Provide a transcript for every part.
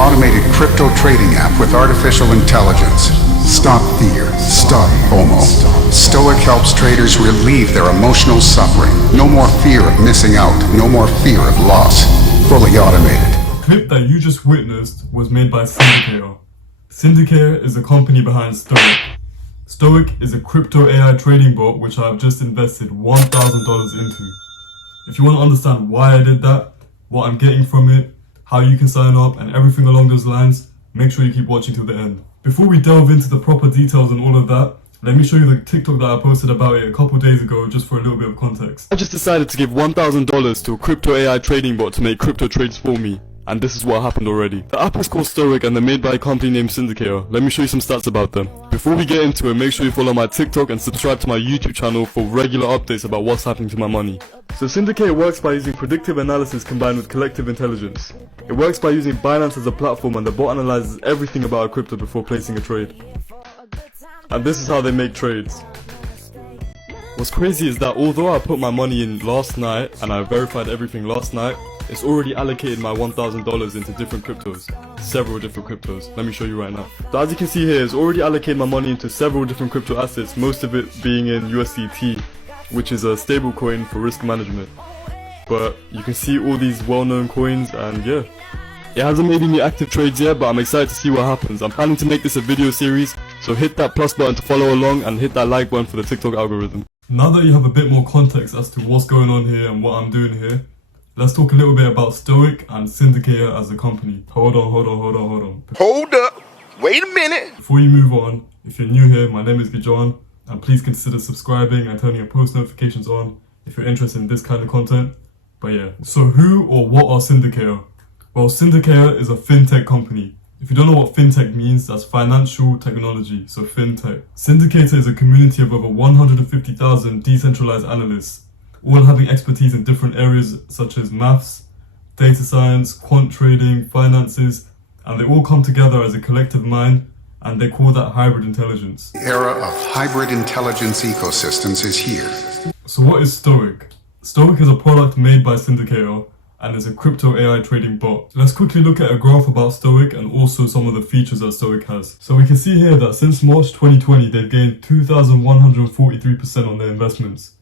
automated crypto trading app with artificial intelligence. Stop fear. Stop FOMO. Stoic helps traders relieve their emotional suffering. No more fear of missing out. No more fear of loss. Fully automated. The clip that you just witnessed was made by Cindicator. Cindicator is a company behind Stoic. Stoic is a crypto AI trading bot which I have just invested $1,000 into. If you want to understand why I did that, what I'm getting from it, how you can sign up and everything along those lines, make sure you keep watching till the end. Before we delve into the proper details and all of that, let me show you the TikTok that I posted about it a couple days ago just for a little bit of context. I just decided to give $1,000 to a crypto AI trading bot to make crypto trades for me. And this is what happened already. The app is called Stoic and they're made by a company named Cindicator. Let me show you some stats about them. Before we get into it, make sure you follow my TikTok and subscribe to my YouTube channel for regular updates about what's happening to my money. So Cindicator works by using predictive analysis combined with collective intelligence. It works by using Binance as a platform and the bot analyzes everything about a crypto before placing a trade. And this is how they make trades. What's crazy is that although I put my money in last night and I verified everything last night, it's already allocated my $1,000 into different cryptos. Several different cryptos. Let me show you right now. So as you can see here, it's already allocated my money into several different crypto assets, most of it being in USDT, which is a stable coin for risk management. But you can see all these well-known coins and yeah. It hasn't made any active trades yet, but I'm excited to see what happens. I'm planning to make this a video series, so hit that plus button to follow along and hit that like button for the TikTok algorithm. Now that you have a bit more context as to what's going on here and what I'm doing here, let's talk a little bit about Stoic and Cindicator as a company. Hold on. Hold up. Wait a minute. Before you move on, if you're new here, my name is Gajaan, and please consider subscribing and turning your post notifications on if you're interested in this kind of content. But yeah, so who or what are Cindicator? Well, Cindicator is a fintech company. If you don't know what fintech means, that's financial technology, so fintech. Cindicator is a community of over 150,000 decentralized analysts, all having expertise in different areas such as maths, data science, quant trading, finances, and they all come together as a collective mind, and they call that hybrid intelligence. The era of hybrid intelligence ecosystems is here. So what is Stoic? Stoic is a product made by Cindicator and is a crypto AI trading bot. Let's quickly look at a graph about Stoic and also some of the features that Stoic has. So we can see here that since March 2020, they've gained 2,143% on their investments.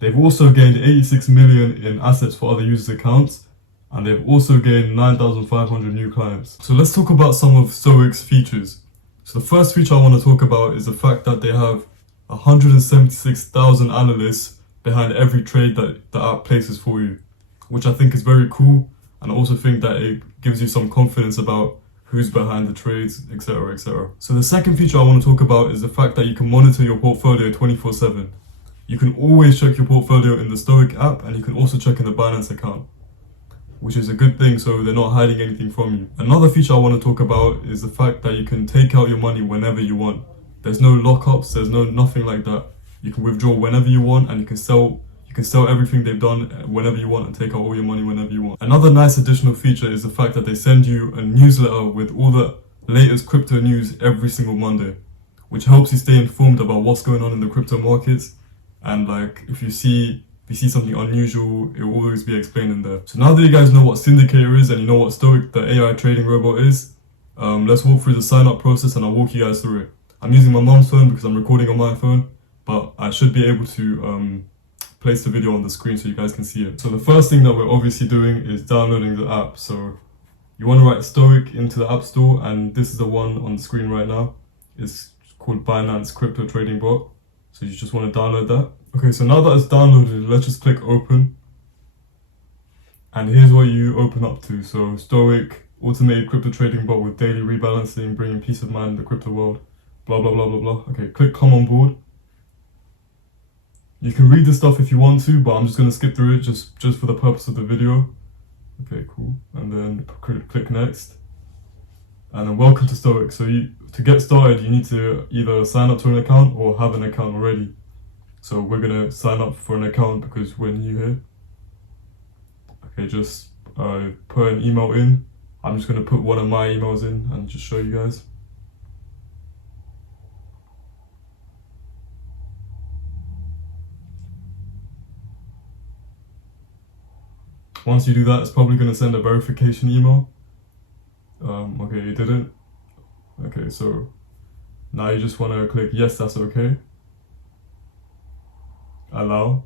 They've also gained 86 million in assets for other users' accounts, and they've also gained 9,500 new clients. So let's talk about some of Stoic's features. So the first feature I want to talk about is the fact that they have 176,000 analysts behind every trade that the app places for you, which I think is very cool, and I also think that it gives you some confidence about who's behind the trades, etc, etc. So the second feature I want to talk about is the fact that you can monitor your portfolio 24/7. You can always check your portfolio in the Stoic app, and you can also check in the Binance account, which is a good thing, so they're not hiding anything from you. Another feature I want to talk about is the fact that you can take out your money whenever you want. There's no lockups, there's nothing like that. You can withdraw whenever you want, and you can sell everything they've done whenever you want and take out all your money whenever you want. Another nice additional feature is the fact that they send you a newsletter with all the latest crypto news every single Monday, which helps you stay informed about what's going on in the crypto markets. And like, if you see something unusual, it will always be explained in there. So now that you guys know what Cindicator is and you know what Stoic, the AI trading robot, is, let's walk through the sign up process and I'll walk you guys through it. I'm using my mom's phone because I'm recording on my phone, but I should be able to place the video on the screen so you guys can see it. So the first thing that we're obviously doing is downloading the app. So you want to write Stoic into the App Store, and this is the one on the screen right now. It's called Binance Crypto Trading Bot. So you just want to download that. Okay, so now that it's downloaded, let's just click open. And here's what you open up to. So Stoic, automated crypto trading bot with daily rebalancing, bringing peace of mind in the crypto world. Blah, blah, blah, blah, blah. Okay, click come on board. You can read the stuff if you want to, but I'm just going to skip through it just for the purpose of the video. Okay, cool. And then click next. And then welcome to Stoic. So to get started, you need to either sign up to an account or have an account already. So we're going to sign up for an account because we're new here. Okay, just put an email in. I'm just going to put one of my emails in and just show you guys. Once you do that, it's probably going to send a verification email. Okay, you didn't? Okay, so now you just want to click yes, that's okay. Allow.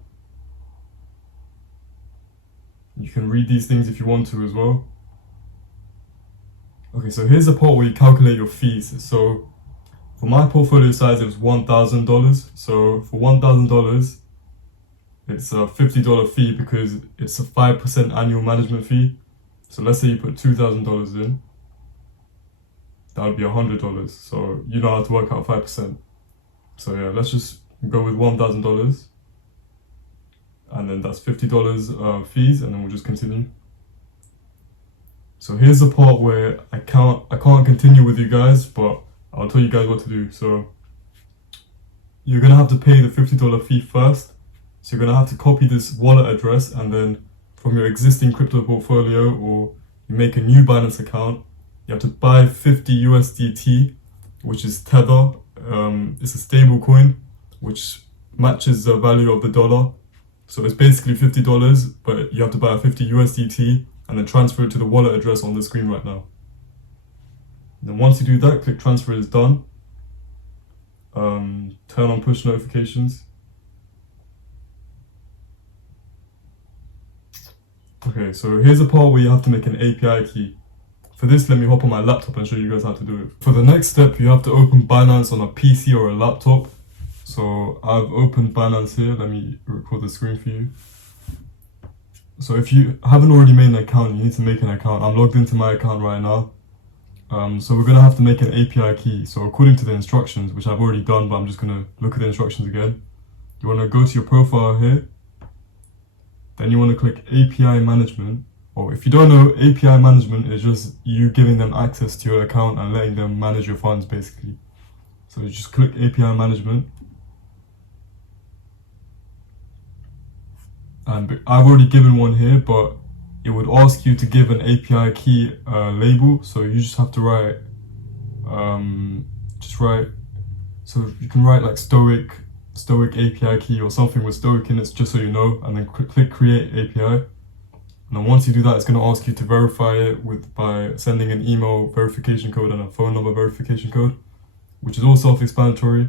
You can read these things if you want to as well. Okay, so here's the part where you calculate your fees. So for my portfolio size, it was $1,000. So for $1,000, it's a $50 fee because it's a 5% annual management fee. So let's say you put $2,000 in, that would be $100. So you know how to work out 5%. So yeah, let's just go with $1,000. And then that's $50 fees, and then we'll just continue. So here's the part where I can't continue with you guys, but I'll tell you guys what to do. So you're gonna have to pay the $50 fee first. So you're gonna have to copy this wallet address, and then from your existing crypto portfolio, or you make a new Binance account, you have to buy 50 USDT, which is Tether. It's a stable coin, which matches the value of the dollar. So it's basically $50, but you have to buy 50 USDT and then transfer it to the wallet address on the screen right now. And then once you do that, click transfer is done. Turn on push notifications. Okay, so here's the part where you have to make an API key. For this, let me hop on my laptop and show you guys how to do it. For the next step, you have to open Binance on a PC or a laptop. So I've opened Binance here. Let me record the screen for you. So if you haven't already made an account, you need to make an account. I'm logged into my account right now. So we're gonna have to make an API key. So according to the instructions, which I've already done, but I'm just gonna look at the instructions again. You wanna go to your profile here. Then you wanna click API management. Or if you don't know, API management is just you giving them access to your account and letting them manage your funds basically. So you just click API management. And I've already given one here, but it would ask you to give an API key label. So you just have to write, so you can write like Stoic API key or something with Stoic in it, just so you know, and then click create API. And then once you do that, it's going to ask you to verify it by sending an email verification code and a phone number verification code, which is all self-explanatory.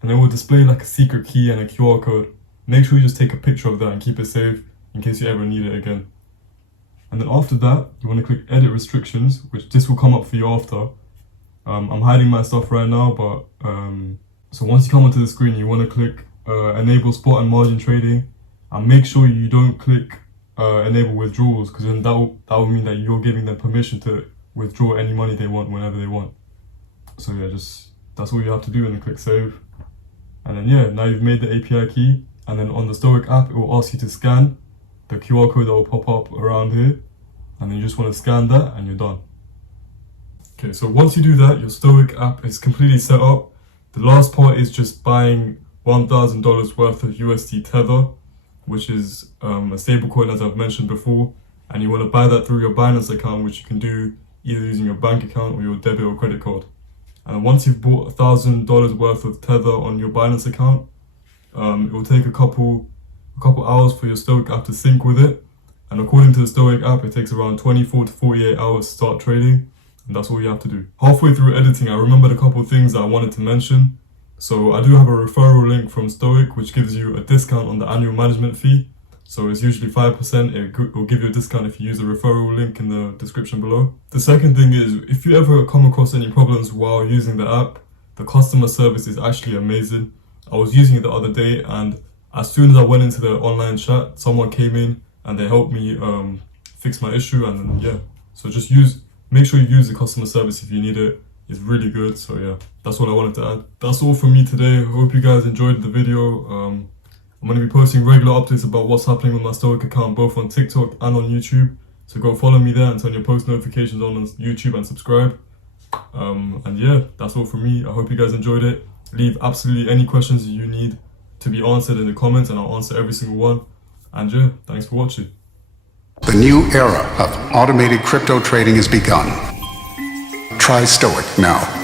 And then we'll display like a secret key and a QR code. Make sure you just take a picture of that and keep it saved in case you ever need it again. And then after that, you want to click edit restrictions, which this will come up for you after. I'm hiding my stuff right now, but so once you come onto the screen, you want to click enable spot and margin trading, and make sure you don't click enable withdrawals, because then that will mean that you're giving them permission to withdraw any money they want whenever they want. So yeah, that's all you have to do, and then click save. And then yeah, now you've made the API key, and then on the Stoic app, it will ask you to scan the QR code that will pop up around here, and then you just want to scan that and you're done. Okay, so once you do that, your Stoic app is completely set up. The last part is just buying $1,000 worth of USD Tether, which is a stable coin, as I've mentioned before, and you want to buy that through your Binance account, which you can do either using your bank account or your debit or credit card. And once you've bought $1,000 worth of Tether on your Binance account, it will take a couple hours for your Stoic app to sync with it. And according to the Stoic app, it takes around 24 to 48 hours to start trading. And that's all you have to do. Halfway through editing, I remembered a couple of things that I wanted to mention. So I do have a referral link from Stoic, which gives you a discount on the annual management fee. So it's usually 5%. It will give you a discount if you use the referral link in the description below. The second thing is, if you ever come across any problems while using the app, the customer service is actually amazing. I was using it the other day, and as soon as I went into the online chat, someone came in and they helped me fix my issue. And then yeah, so just make sure you use the customer service if you need it. It's really good. So yeah, that's all I wanted to add. That's all from me today. Hope you guys enjoyed the video. I'm going to be posting regular updates about what's happening with my Stoic account, both on TikTok and on YouTube. So go follow me there and turn your post notifications on YouTube and subscribe. And yeah, that's all from me. I hope you guys enjoyed it. Leave absolutely any questions you need to be answered in the comments, and I'll answer every single one. And yeah, thanks for watching. The new era of automated crypto trading has begun. Try Stoic now.